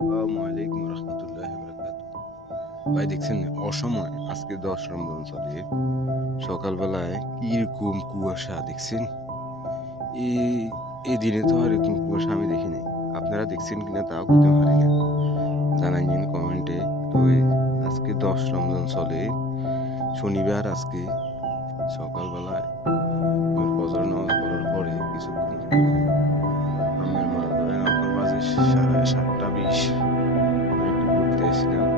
আসসালামু আলাইকুম রহমতুল্লাহ বারাকাতুহু। ভাই দেখছেন অসময় আজকে 10 রমজান চলে। সকালবেলায় কিরকম কুয়াশা দেখছেন? এই এই দিনে তো আর এরকম কুয়াশা আমি দেখি নাই। আপনারা দেখছেন কিনা তাও কইতে পারি না। জানাইয়েন কমেন্টে। তো আজকে 10 রমজান চলে। শনিবার আজকে সকালবেলায় আমি ফজর নামাজ পড়ার পরে কিছুক্ষণ পরে আমি মনে করেন এখন বাজে 7:20 আমি একটু ঘুরতে এসেছিলাম।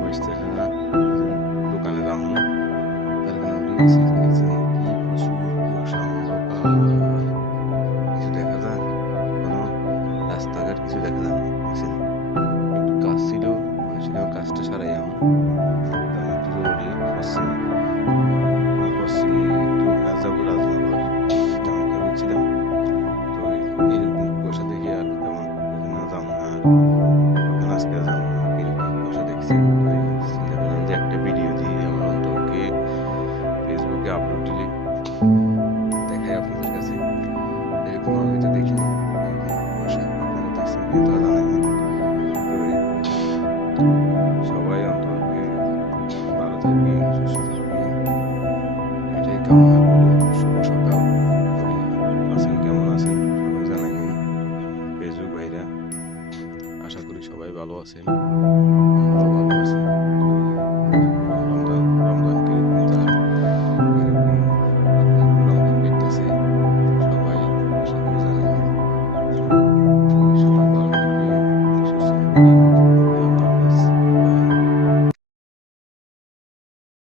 বসতেছে না দোকানে যাবো তার কারণে উঠে গেছি দেখছেন কি প্রচুর কুয়াশা অন্ধকার কিছু দেখা যায় কোনো রাস্তাঘাট কিছু দেখা যায় না দেখছেন একটু কাজ ছিল সেরকম কাজটা সারাই আমি একটু জরুরি হচ্ছে আমি করছি একটু যাবো রাজনগর তেমন করে বলছিলাম তো এইরকম কুয়াশা দেখে আর তেমন যাবো না আর দোকান আজকে আর যাবো না এরকম কুয়াশা দেখছেন তো চিন্তা করলাম যে একটা ভিডিও দিয়ে আমার অন্তরকে ফেসবুকে আপলোড দিলে দেখাই আপনাদের কাছে এরকম আমি তো দেখিনি এরকম কুয়াশা আপনারা দেখছেন কিন্তু জানেন সবাই অন্তরকে ভালো থাকবে সুস্থ থাকবে এটাই কামনা করবো শুভ সকাল আছেন কেমন আছেন সবাই জানাইন ফেসবুক ভাইরা আশা করি সবাই ভালো আছেন